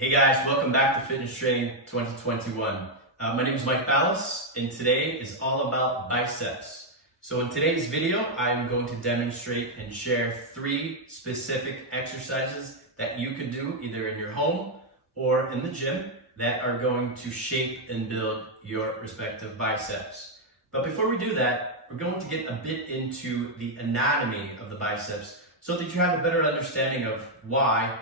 Hey guys, welcome back to Fitness Training 2021. My name is Mike Ballas, and today is all about biceps. So in today's video, I'm going to demonstrate and share 3 specific exercises that you can do either in your home or in the gym that are going to shape and build your respective biceps. But before we do that, we're going to get a bit into the anatomy of the biceps so that you have a better understanding of why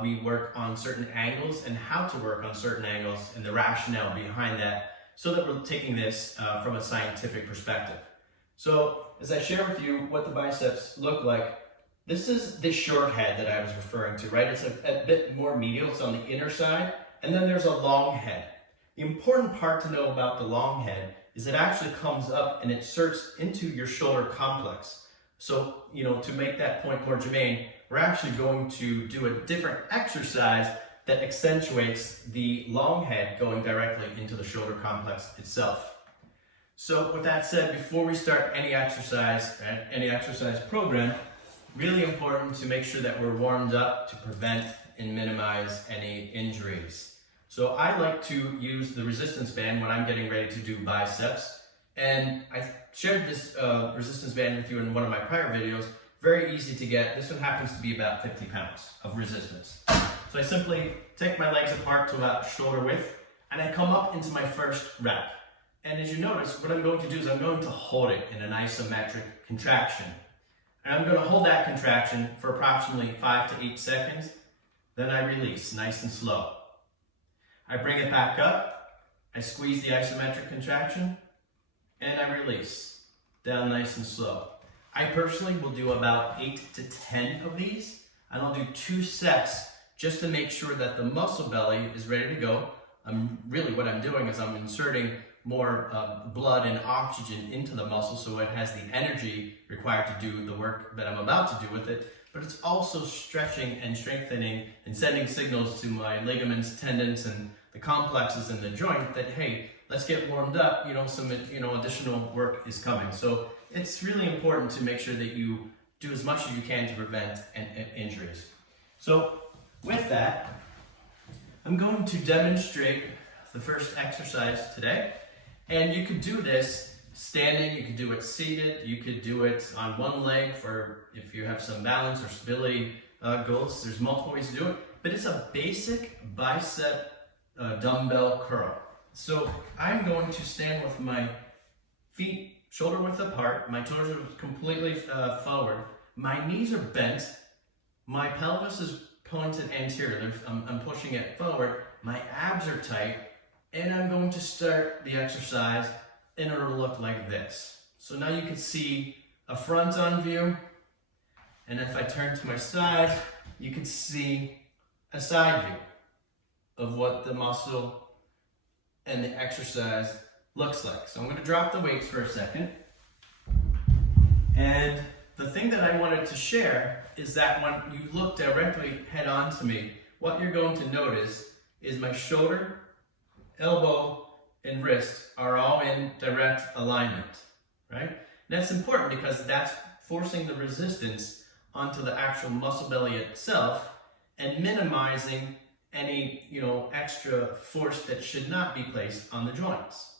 we work on certain angles and how to work on certain angles and the rationale behind that, so that we're taking this from a scientific perspective. So as I share with you what the biceps look like, this is the short head that I was referring to, right? It's a bit more medial, it's on the inner side, and then there's a long head. The important part to know about the long head is it actually comes up and it inserts into your shoulder complex. So, to make that point more germane, we're actually going to do a different exercise that accentuates the long head going directly into the shoulder complex itself. So with that said, before we start any exercise program, really important to make sure that we're warmed up to prevent and minimize any injuries. So I like to use the resistance band when I'm getting ready to do biceps. And I shared this resistance band with you in one of my prior videos. Very easy to get. This one happens to be about 50 pounds of resistance. So I simply take my legs apart to about shoulder width, and I come up into my first rep. And as you notice, what I'm going to do is I'm going to hold it in an isometric contraction. And I'm going to hold that contraction for approximately 5 to 8 seconds. Then I release, nice and slow. I bring it back up. I squeeze the isometric contraction, and I release, down nice and slow. I personally will do about 8 to 10 of these, and I'll do 2 sets just to make sure that the muscle belly is ready to go. What I'm doing is I'm inserting more blood and oxygen into the muscle so it has the energy required to do the work that I'm about to do with it, but it's also stretching and strengthening and sending signals to my ligaments, tendons, and the complexes in the joint that, hey, let's get warmed up, some additional work is coming. So it's really important to make sure that you do as much as you can to prevent injuries. So with that, I'm going to demonstrate the first exercise today. And you could do this standing, you could do it seated, you could do it on one leg for if you have some balance or stability goals. There's multiple ways to do it, but it's a basic bicep dumbbell curl. So I'm going to stand with my feet shoulder width apart, my toes are completely forward, my knees are bent, my pelvis is pointed anterior, I'm pushing it forward, my abs are tight, and I'm going to start the exercise and it'll look like this. So now you can see a front on view, and if I turn to my side, you can see a side view of what the muscle and the exercise looks like. So I'm going to drop the weights for a second. And the thing that I wanted to share is that when you look directly head on to me, what you're going to notice is my shoulder, elbow, and wrist are all in direct alignment, right? And that's important because that's forcing the resistance onto the actual muscle belly itself and minimizing any, extra force that should not be placed on the joints.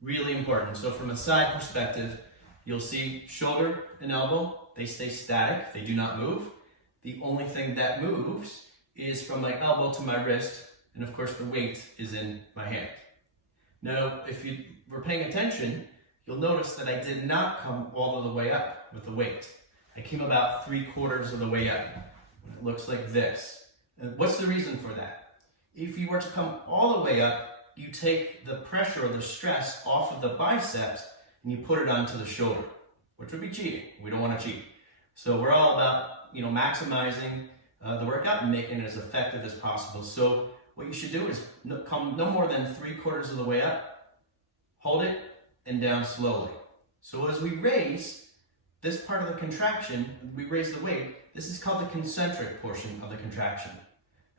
Really important. So from a side perspective, you'll see shoulder and elbow, they stay static, they do not move. The only thing that moves is from my elbow to my wrist, and of course the weight is in my hand. Now, if you were paying attention, you'll notice that I did not come all the way up with the weight. I came about 3/4 of the way up. It looks like this. And what's the reason for that? If you were to come all the way up, you take the pressure or the stress off of the biceps and you put it onto the shoulder, which would be cheating. We don't want to cheat. So we're all about, maximizing the workout and making it as effective as possible. So what you should do is come no more than 3/4 of the way up, hold it, and down slowly. So as we raise this part of the contraction, we raise the weight, this is called the concentric portion of the contraction.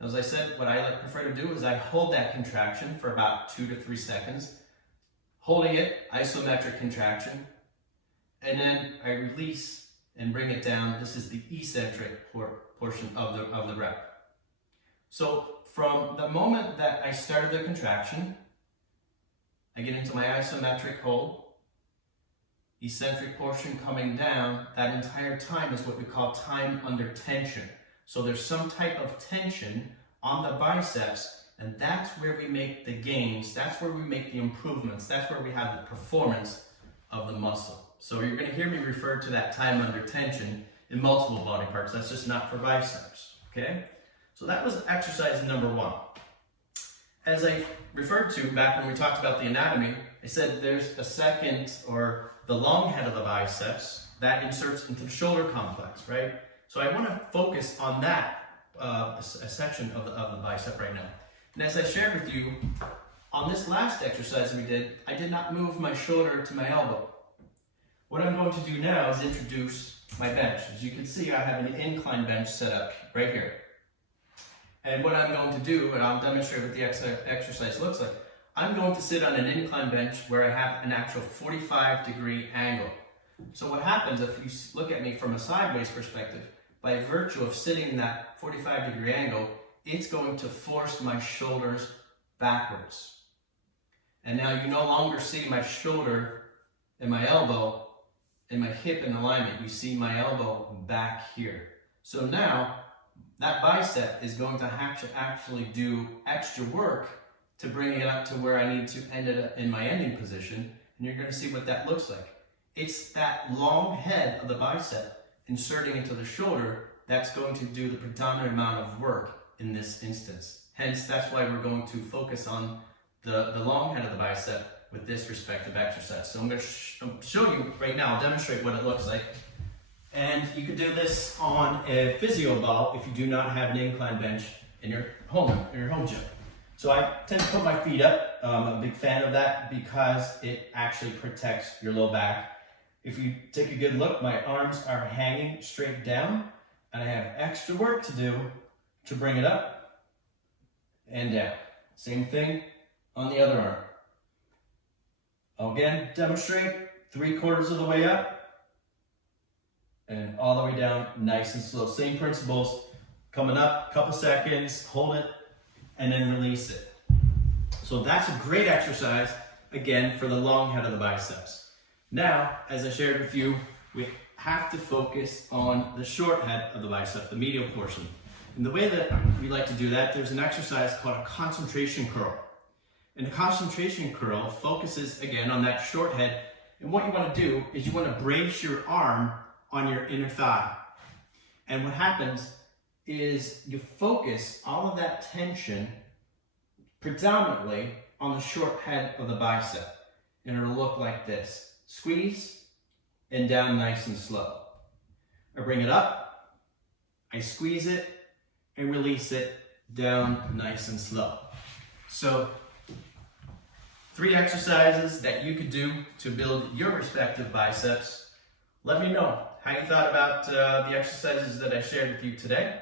As I said, what I prefer to do is I hold that contraction for about 2 to 3 seconds, holding it, isometric contraction, and then I release and bring it down. This is the eccentric portion of the rep. So from the moment that I started the contraction, I get into my isometric hold, eccentric portion coming down. That entire time is what we call time under tension. So there's some type of tension on the biceps, and that's where we make the gains, that's where we make the improvements, that's where we have the performance of the muscle. So you're going to hear me refer to that time under tension in multiple body parts. That's just not for biceps, okay? So that was exercise number 1. As I referred to back when we talked about the anatomy, I said there's a second, or the long head of the biceps, that inserts into the shoulder complex, right? So I want to focus on that a section of the bicep right now. And as I shared with you, on this last exercise we did, I did not move my shoulder to my elbow. What I'm going to do now is introduce my bench. As you can see, I have an incline bench set up right here. And what I'm going to do, and I'll demonstrate what the exercise looks like, I'm going to sit on an incline bench where I have an actual 45-degree angle. So what happens if you look at me from a sideways perspective, by virtue of sitting in that 45-degree angle, it's going to force my shoulders backwards. And now you no longer see my shoulder and my elbow and my hip in alignment. You see my elbow back here. So now that bicep is going to actually do extra work to bring it up to where I need to end it in my ending position. And you're going to see what that looks like. It's that long head of the bicep inserting into the shoulder that's going to do the predominant amount of work in this instance. Hence, that's why we're going to focus on the long head of the bicep with this respective exercise. So I'm going to show you right now, I'll demonstrate what it looks like. And you could do this on a physio ball if you do not have an incline bench in your home gym. So I tend to put my feet up. I'm a big fan of that because it actually protects your low back. If you take a good look, my arms are hanging straight down, and I have extra work to do to bring it up and down. Same thing on the other arm. I'll again demonstrate 3/4 of the way up and all the way down, nice and slow. Same principles, coming up, couple seconds, hold it, and then release it. So that's a great exercise, again, for the long head of the biceps. Now, as I shared with you, we have to focus on the short head of the bicep, the medial portion. And the way that we like to do that, there's an exercise called a concentration curl. And the concentration curl focuses, again, on that short head. And what you want to do is you want to brace your arm on your inner thigh. And what happens is you focus all of that tension predominantly on the short head of the bicep. And it'll look like this. Squeeze and down nice and slow. I bring it up, I squeeze it and release it down nice and slow. So 3 exercises that you could do to build your respective biceps. Let me know how you thought about the exercises that I shared with you today.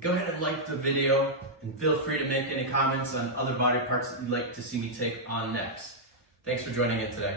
Go ahead and like the video and feel free to make any comments on other body parts that you'd like to see me take on next. Thanks for joining in today.